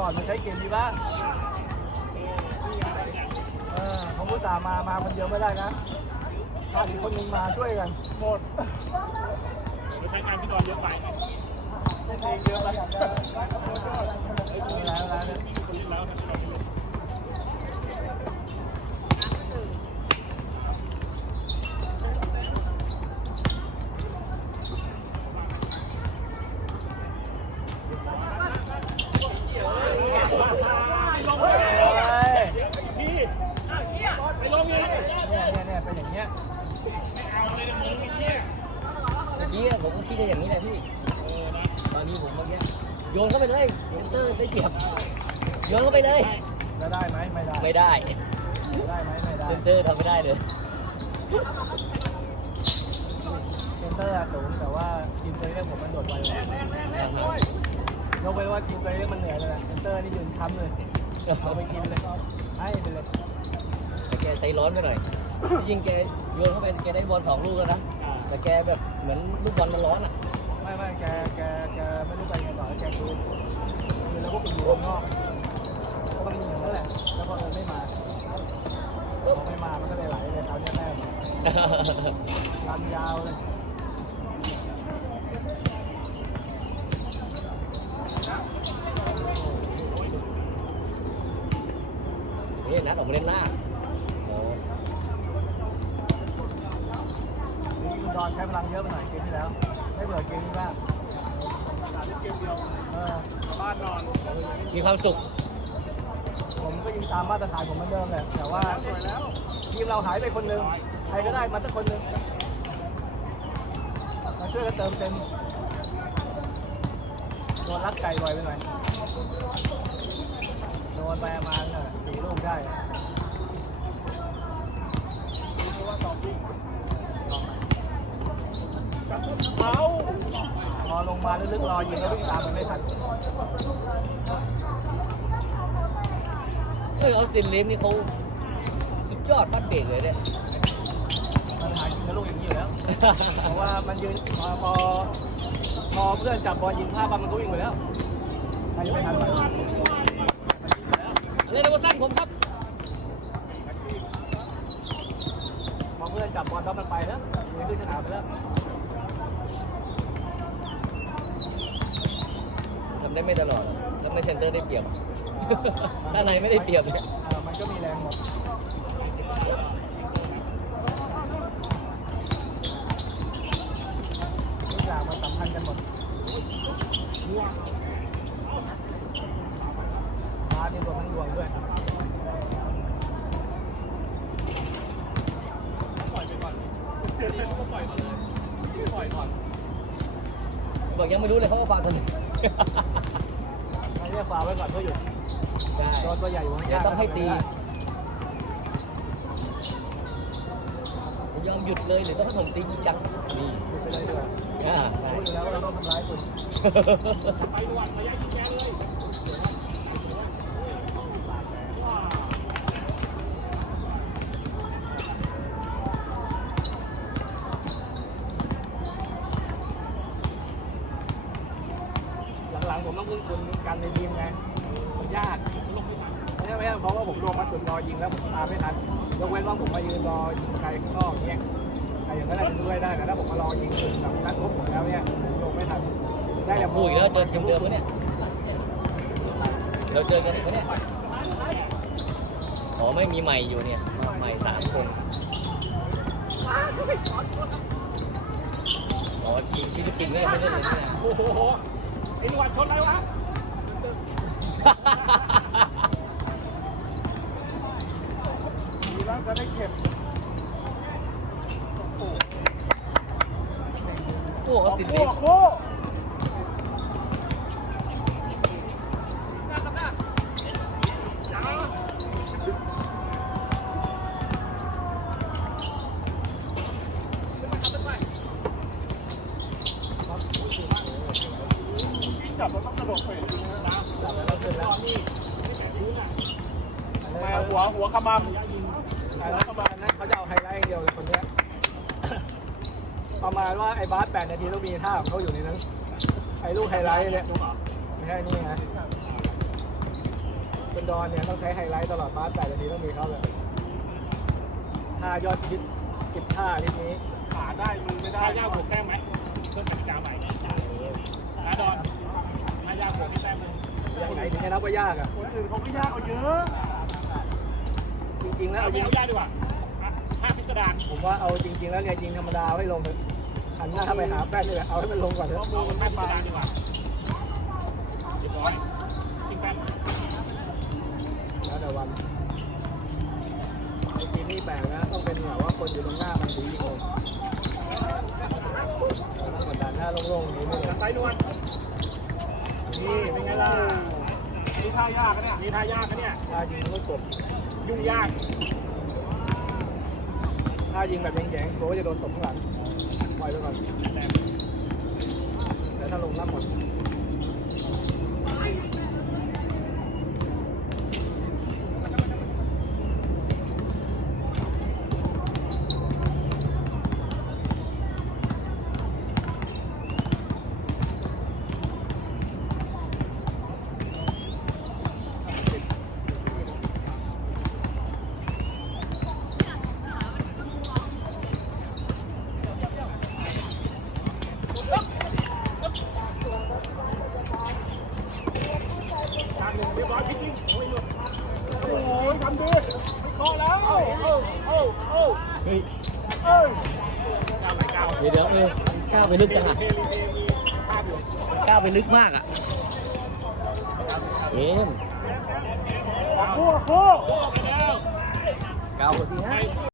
ก่อนมาใช้เกมดีบ้างเออผมอุตส่าห์มา มาคนเดียวไม่ได้นะถ้าอีกคนหนึงมาช่วยกันหมดใช้งานพี่กรเยอะไปเล่นเองเยอะไปไม่เป็นไรไม่เป็นไรเนี่ย แล้วนะพี่กร เฮ้ย พี่ไปลงเลย เนี่ยเนี่ยเนี่ยเป็นอย่างเงี้ย เมื่อ กี้ผมก็คิดได้อย่างนี้แหละพี่ตอนนี้ผมเมื่อกี้โยนเข้าไปเลยเซนเตอร์ได้เปรียบโยนเข้าไปเลย จะได้ไหมไม่ได้ไม่ได้ได้ไหมไม่ได้เซนเตอร์ทำไม่ได้เลยเซนเตอร์อะสูงแต่ว่าทีมตัวเองผมมันโดดไวกว่ายกเว้นว่าทีมตัวเองมันเหนื่อยเลยนะเซนเตอร์นี่ยืนค้ำเลยเอาไปกินเลยให้ไปเลยแต่แกใจร้อนไปหน่อยยิงแกโยนเข้าไปแกได้บอลสองลูกแล้วนะ แต่แกแบบเหมือนลูกบอลมันร้อนอะ ไม่ไม่แกแกแกไม่รู้ไปไงต่อแกคือคือแล้วพวกคุณอยู่ข้างนอกก็ต้องยิงอย่างนั้นแหละแล้วพอเออไม่มาพอไม่มามันก็เลยไหลเลยคราวนี้แม่รันยาวเลยนี่นัดออกมาเล่นหน้าโอ้ นี่คุณดอนใช้พลังเยอะไปหน่อยเกมที่แล้ว ไม่เกมนี้บ้างเกมเดียวบ้านนอน มีความสุข ผมก็ยิงตามมาตรฐานผมเหมือนเดิมเลยแต่ว่าทีมเราหายไปคนหนึ่งใครก็ได้มาสักคนหนึ่งมาช่วยกันเติมเต็มโดนรักไก่บ่อยไปหน่อยโดนไปประมาณสี่ลูกได้ เขารอลงมาลึกๆรอยิงแล้ววิ่งตามมันไม่ทันเฮ้ยออสตินเลมนี่เขาสุดยอดฟัดเบรกเลยเนี่ยมันหายิงกับลูกอย่างนี้อยู่แล้ว เพราะว่ามันยืนพอพอพอเพื่อนจับบอลยิงพลาดปั๊บมันก็วิ่งไปแล้วใครจะไม่ทันมันเลยในวันสั้นผมครับพอเพื่อนจับบอลปั๊บมันไปแล้วมันขึ้นสนามไปแล้ว ทำ ได้ไม่ตลอดทำในเซนเตอร์ได้เปรียบ ถ้าในไม่ได้เปรียบเนี่ยเออมันก็มีแรงหมดทุกอย่างมันสำคัญกันหมดมาเป็นรวมทั้งดวงด้วยปล่อยก่อนเลยปล่อยก่อนบอกยังไม่รู้เลยเขาก็ฟาวทันที กฟาวไว้ก่อนเพื่อหยุดใช่โดนตัวใหญ่อยู่ข้างเดี๋ยวๆต้องให้ตียอมหยุดเลยหรือต้องให้ผมตีจริงจังนี่หยุดไปเลยดีกว่าอ่าใช่รู้อยู่แล้วว่าเราต้องทำร้ายคุณ ไปด่วนระยะยิงแกเลย หลังๆผ มต้อคุณกันในทีมไงมันยากลงไม่ใช่ไม่ใช่เพราะว่าผมลงมาสุดรอยิงแล้วผมตามไม่ทันยกเว้นว่าผมมายืนรอยิงไกลข้างนอกเนี่ยใครอย่างนั้นอาจจะช่วยได้แต่ถ้าผมมารอยิงสุดแบบนัดครบหมดแล้วเนี่ยลงไม่ทันได้แต่พูดอีกแล้วเจอทีมเดิมปะเนี่ยเราเจอกันอีกปะเนี่ยอ๋อไม่มีใหม่อยู่เนี่ยใหม่สามคนอ๋อทีมฟิลิปปินส์ไม่ได้เล่เลยใช่ไหมโอ้โห อ้หนวดชนอะไรวะ ดีแล้วจะได้เก็บพวกออสตินเลโอ้มโห จับแล้วต้องกระโดดเฟดนะจับแล้วขึ้นแล้วมาหัวหัวขมแต่แล้วประมาณนั้นเขาจะเอาไฮไลท์อย่างเดียวเลยคนเนี้ยประมาณว่าไอ้บาสแปดนาทีต้องมีท่าของเขาอยู่ในนั้นไอ้ลูกไฮไลท์เนี่ยไม่ใช่นี่ไงบนดอนเนี่ยต้องใช้ไฮไลท์ตลอดบาสแต่ละทีต้องมีเขาเลยท่ายอดคิดคิดท่าทิศนี้ขาได้มือไม่ได้ยากหัวแต้มไหมเพิ่มกติกาใหม่นะดอนนายากหัวที่แต้มเลย อย่าง ไหนถึงจะนับว่ายากอะ คนอื่นเขาไม่ยากเอาเยอะ จริงๆแล้วเอาเอาไม่ยิงเอายากดีกว่าห้าพิสดารผมว่าเอาจริง ๆ แล้วเนี่ยยิงธรรมดาให้ลงเถอะหันหน้าไปหาแป้นนี่แหละเอาให้มันลงก่อนเถอะมือมันไม่พิสดารดีกว่าเรียบร้อยจริงแป้นแล้วแต่วันไอ้ทีมนี่แปลกนะต้องเป็นแบบว่าคนอยู่ตรงหน้ามันถึงยิงลงเราต้องกดดันถ้าโล่งๆนี้ไม่ลงไซนวล นี่เป็นไงล่ะนี่ท่ายากนะเนี่ยนี่ท่ายากนะเนี่ยถ้ายิงมันก็กบยุ่งยากถ้ายิงแบบแข็งๆโก้จะโดนตบข้างหลังปล่อยไปก่อนแล้วถ้าลงรับหมด เรียบร้อยพิจิงโอ้ยโอ้ยทำดีพอแล้วโอ้โอ้โอ้เฮ้ยเอ้ยก้าวไปก้าวเดี๋ยวเดี๋ยวเออก้าวไปลึกจังอะเทลีเก้าวไปลึกมากอะเกมคู่คู่คู่ไปแล้วก้าวไปที่ห้า